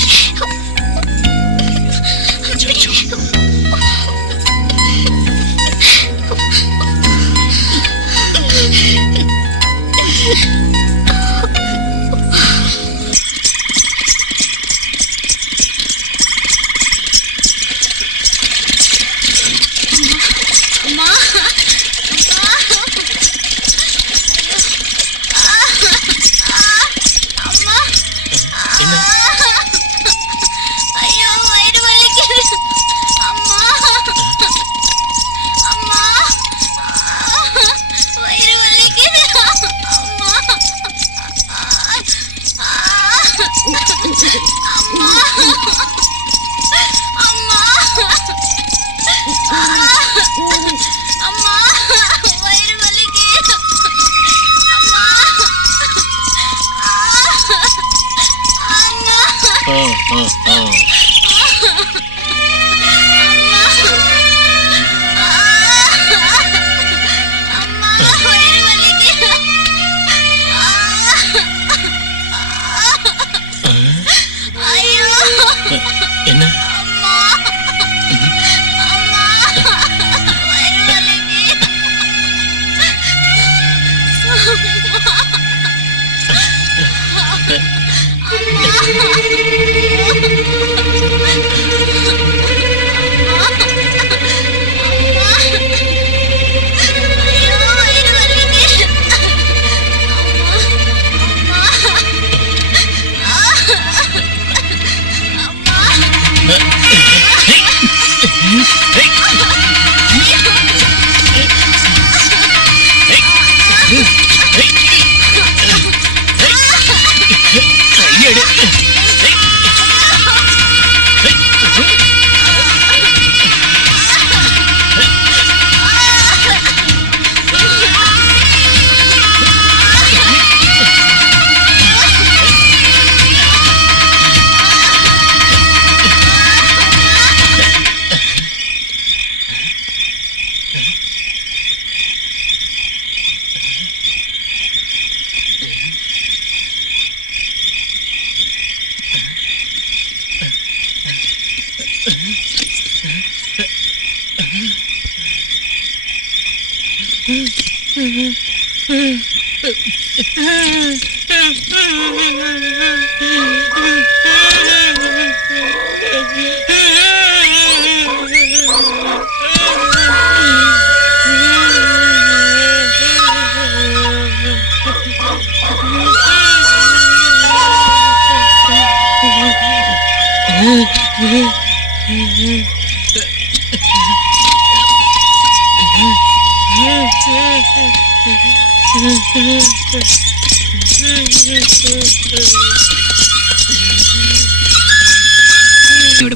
என்ன?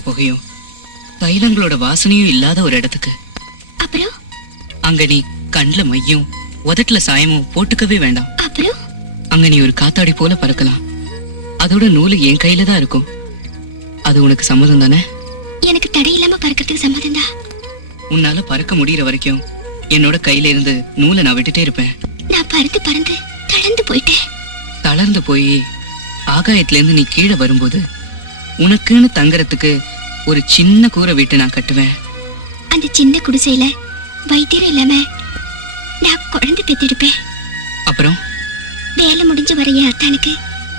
புகையும் தைலங்களோட வாசனையும் இல்லாத ஒரு இடத்துக்கு. அப்புறம் அங்க நீ கண்ணுல மையும் உதட்டுல சாயமும் போட்டுக்கவே வேண்டாம். அப்புறம் அங்க நீ ஒரு காத்தாடி போல பறக்கலாம். அதோட நூலு என் கையில தான் இருக்கும். அது உனக்கு சம்மதம் தானே? எனக்கு தடை இல்லாம பறக்கிறதுக்கு சம்மதம் தான். உன்னால பறக்க முடியற வரைக்கும் என்னோட கையில இருந்து நூலை நான் விட்டுட்டே இருப்பேன். நான் பறந்து பறந்து தளர்ந்து போயிட்டேன். தளர்ந்து போய் ஆகாயத்துல இருந்து நீ கீழே வரும்போது உனக்குன்னு தங்கறதுக்கு ஒரு சின்ன கூரை வீட்டை நான் கட்டுவேன். அந்த சின்ன குடிசையில வைத்தியர் இல்லாம நான் குழந்தை பெத்தெடுப்பேன். அப்புறம் வேலை முடிஞ்சு வர என் அத்தானுக்கு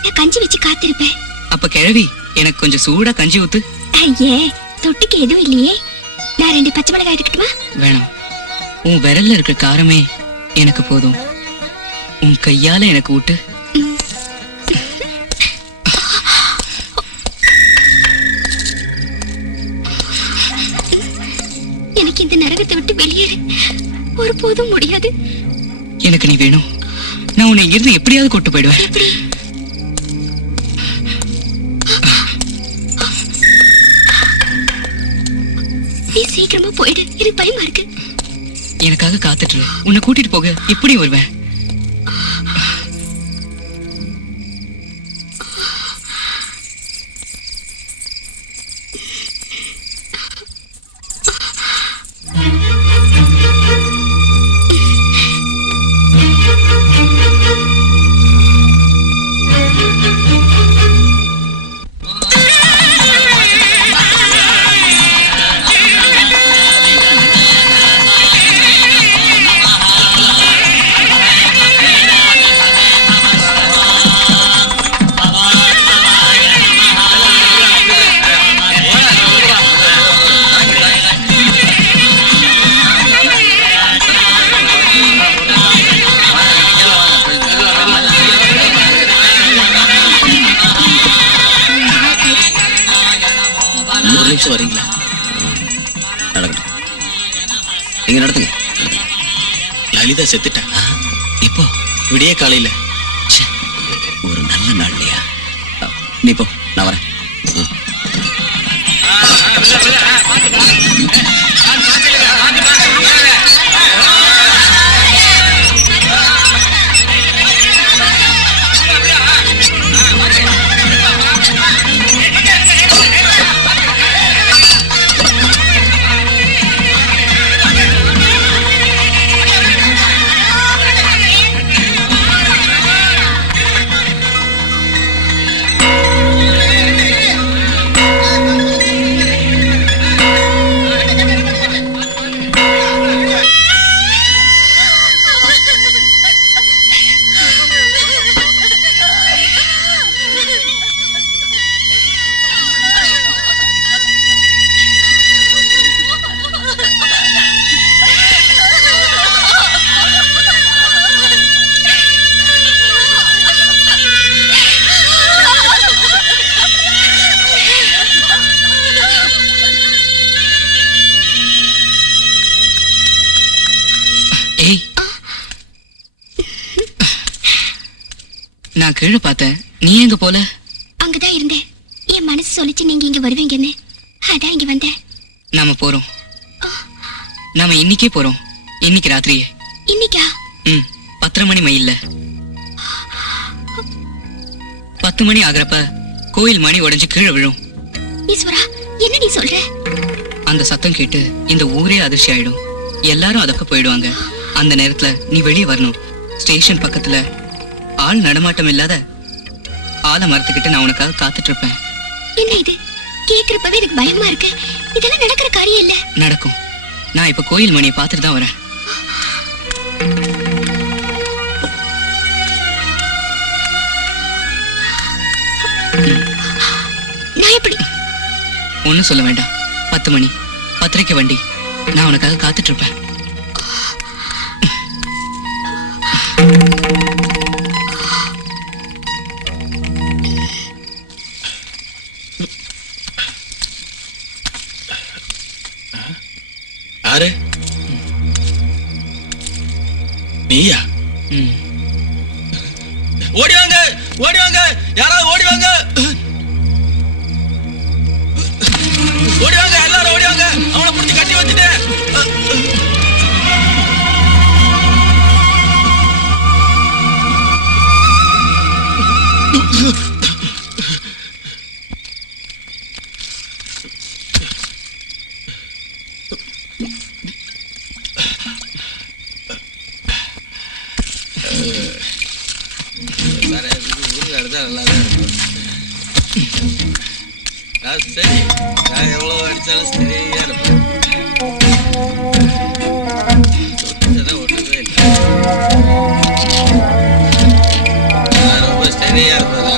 நான் கஞ்சி வச்சு காத்திருப்பேன். அப்ப கிழவி எனக்கு கொஞ்சம் சூடா கஞ்சி ஊத்து. ஐயே, தொட்டுக்கு எதுவும் இல்லையே. நான் 2 பச்சை மிளகாய் எடுக்கட்டுமா? வேணாம், உன் விரல்ல இருக்க காரமே எனக்கு போதும். உன் கையால எனக்கு ஊட்டு. எனக்கு இந்த நரகத்தை விட்டு வெளியேற ஒருபோதும் முடியாது. எனக்கு நீ வேணும். நான் உன்னை இங்கிருந்து எப்படியாவது கூட்டு போயிடுவேன். எப்படி? நீ சீக்கிரமா போயிடு, எனக்கு பயமா இருக்கு. எனக்காக காத்துட்டு இரு. உன்னை கூட்டிட்டு போக எப்படி வருவேன்? வரீங்களா? நடக்கட்டும். நீங்க நடத்துங்க. லலிதா செத்துட்டா. இப்போ விடிய காலையில. ஒரு நல்ல நாள் இல்லையா? நீ போ, நான் வரேன். நான் கீழே பார்த்தேன். நீ எங்க போல? அங்கதான் இருந்தேன். என் மனசு சொல்லிச்சு நீங்க இங்க வருவீங்கன்னு. அதான் இங்க வந்தேன். நாம போறோம். நாம இன்னைக்கே போறோம். இன்னைக்கு ராத்திரியே. இன்னைக்கா? 10 மணி மயில்ல 10 மணி ஆகிறப்ப கோயில் மணி உடைஞ்சு கீழே விழும். ஈஸ்வரா, என்ன நீ சொல்ற? அந்த சத்தம் கேட்டு இந்த ஊரே அதிர்ச்சி ஆயிடும். எல்லாரும் அதப்ப போயிடுவாங்க. அந்த நேரத்துல நீ வெளியே வரணும். ஸ்டேஷன் பக்கத்துல ஆள் நடமாட்டம் இல்லாத ஆலமரத்துக்கிட்ட நான் உனக்காக காத்துட்டு இருப்பேன். என்ன இது? கேக்குறப்பவே எனக்கு பயமா இருக்கு. இதெல்லாம் நடக்கிற காரியம் இல்ல. நடக்கும். நான் இப்ப கோயில் மணியை பார்த்துட்டு தான் வரேன். நான் எப்படி ஒன்னும் சொல்ல வேண்டாம். 10 மணி 10:30 வண்டி. நான் உனக்காக காத்துட்டு இருப்பேன். யாரு நீயா? ஓடி வாங்க, ஓடி வாங்க, யாராவது ஓடி வாங்க, ஓடி வாங்க, எல்லாரும் ஓடி வாங்க, அவனை பிடிச்சி கட்டி வச்சுட்டேன். சரி, நான் எவ்வளவு அடிச்சாலும் சரியா இருப்பேன். ஒண்ணுமே இல்லை, நான் ரொம்ப சரியா இருப்பதா?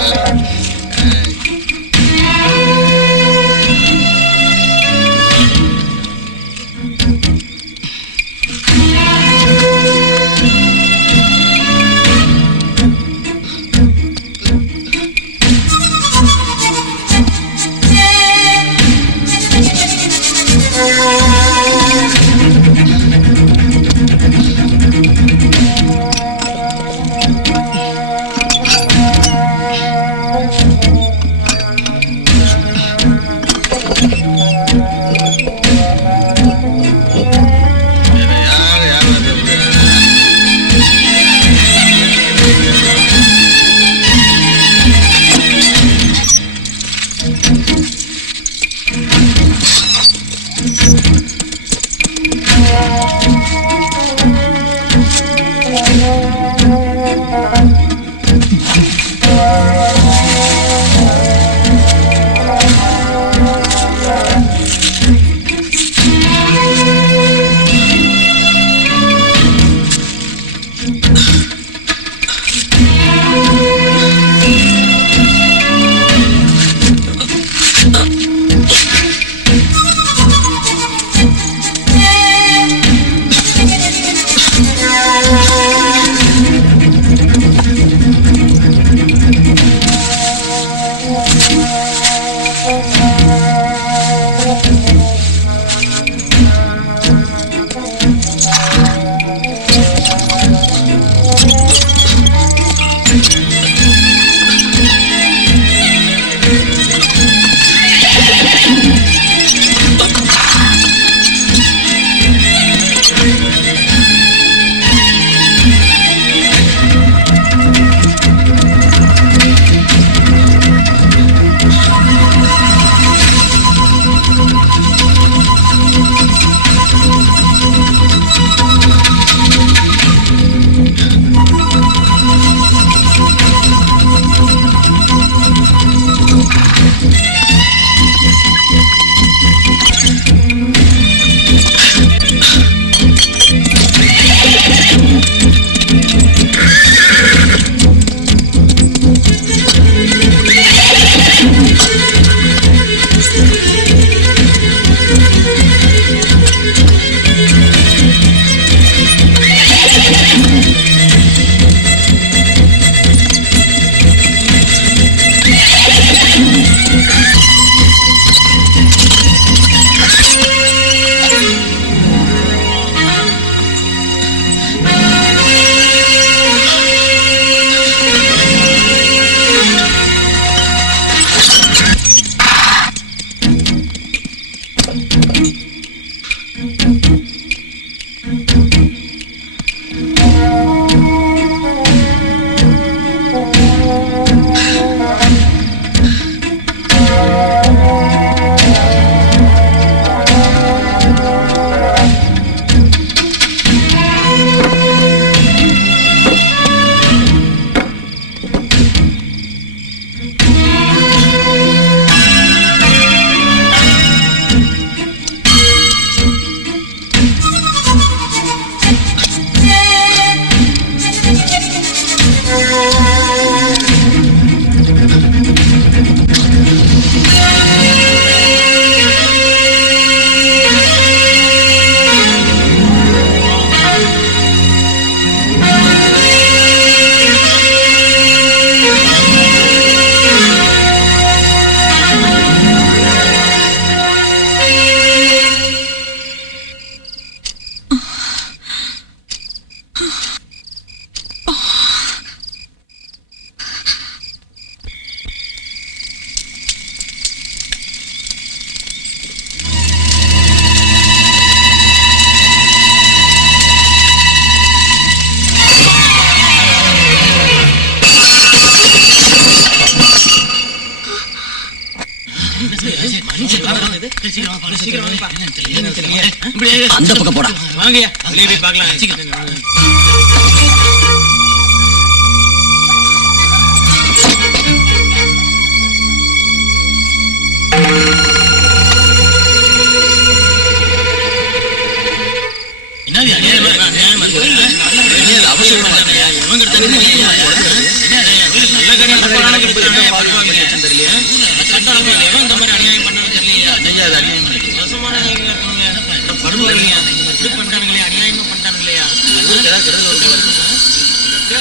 அந்த பக்கம் போடா. வாங்கய்யா போய் பார்க்கலாம்.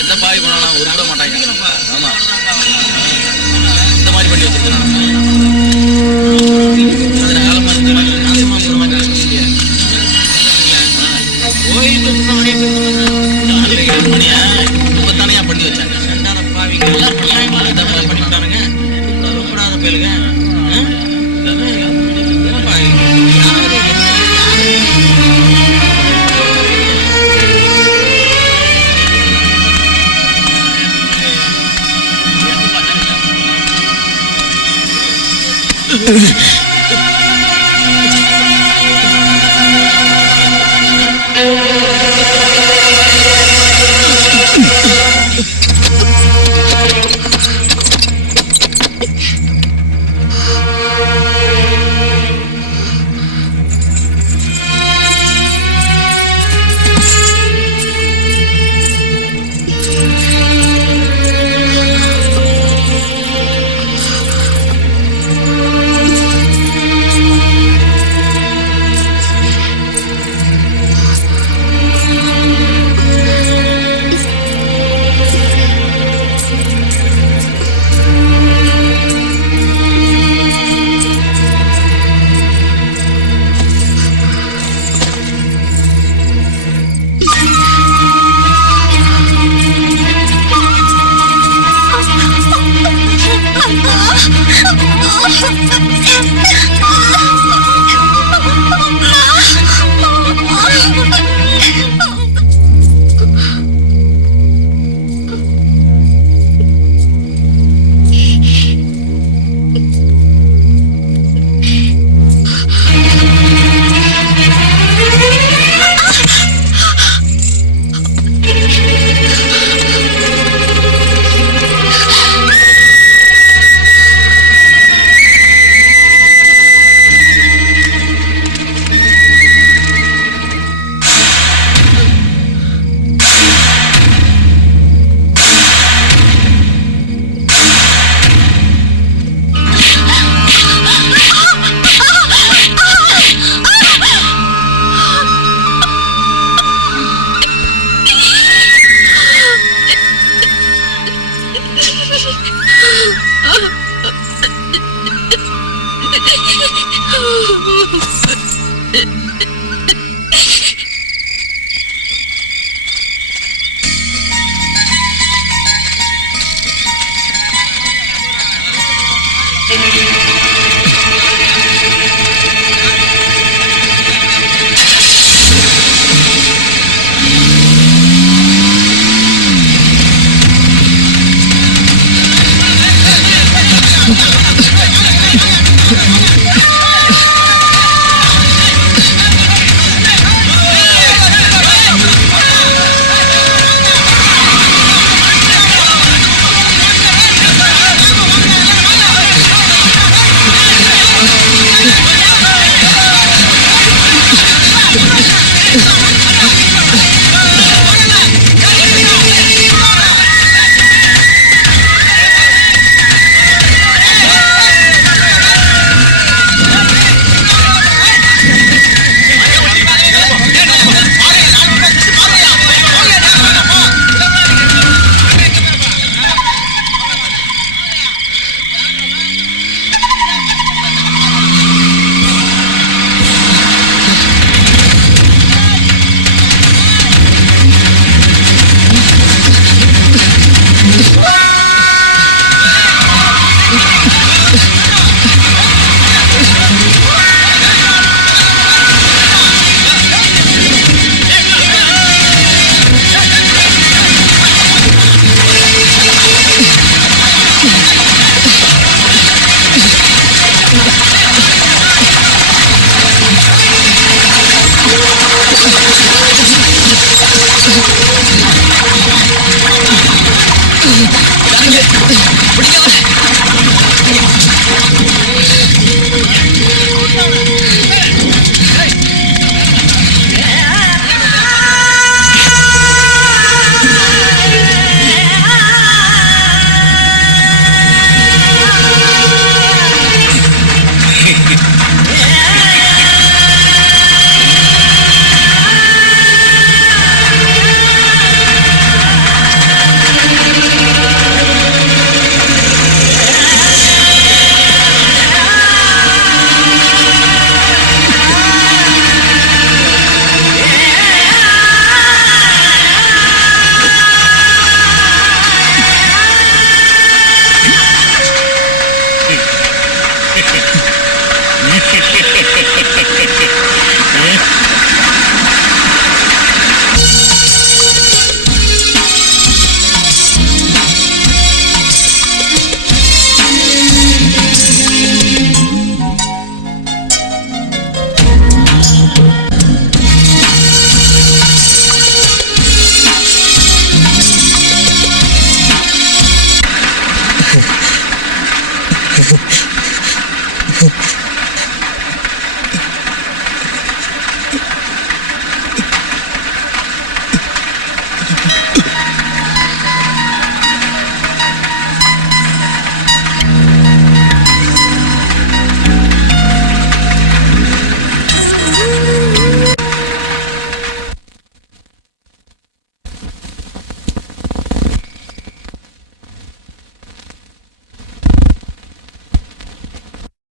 எந்த பாய் பண்ணலாம் ஒரு விட மாட்டாங்க. ஆமா இந்த மாதிரி பண்ணி வச்சிருக்காங்க. தனியா பண்ணி வச்சாங்க.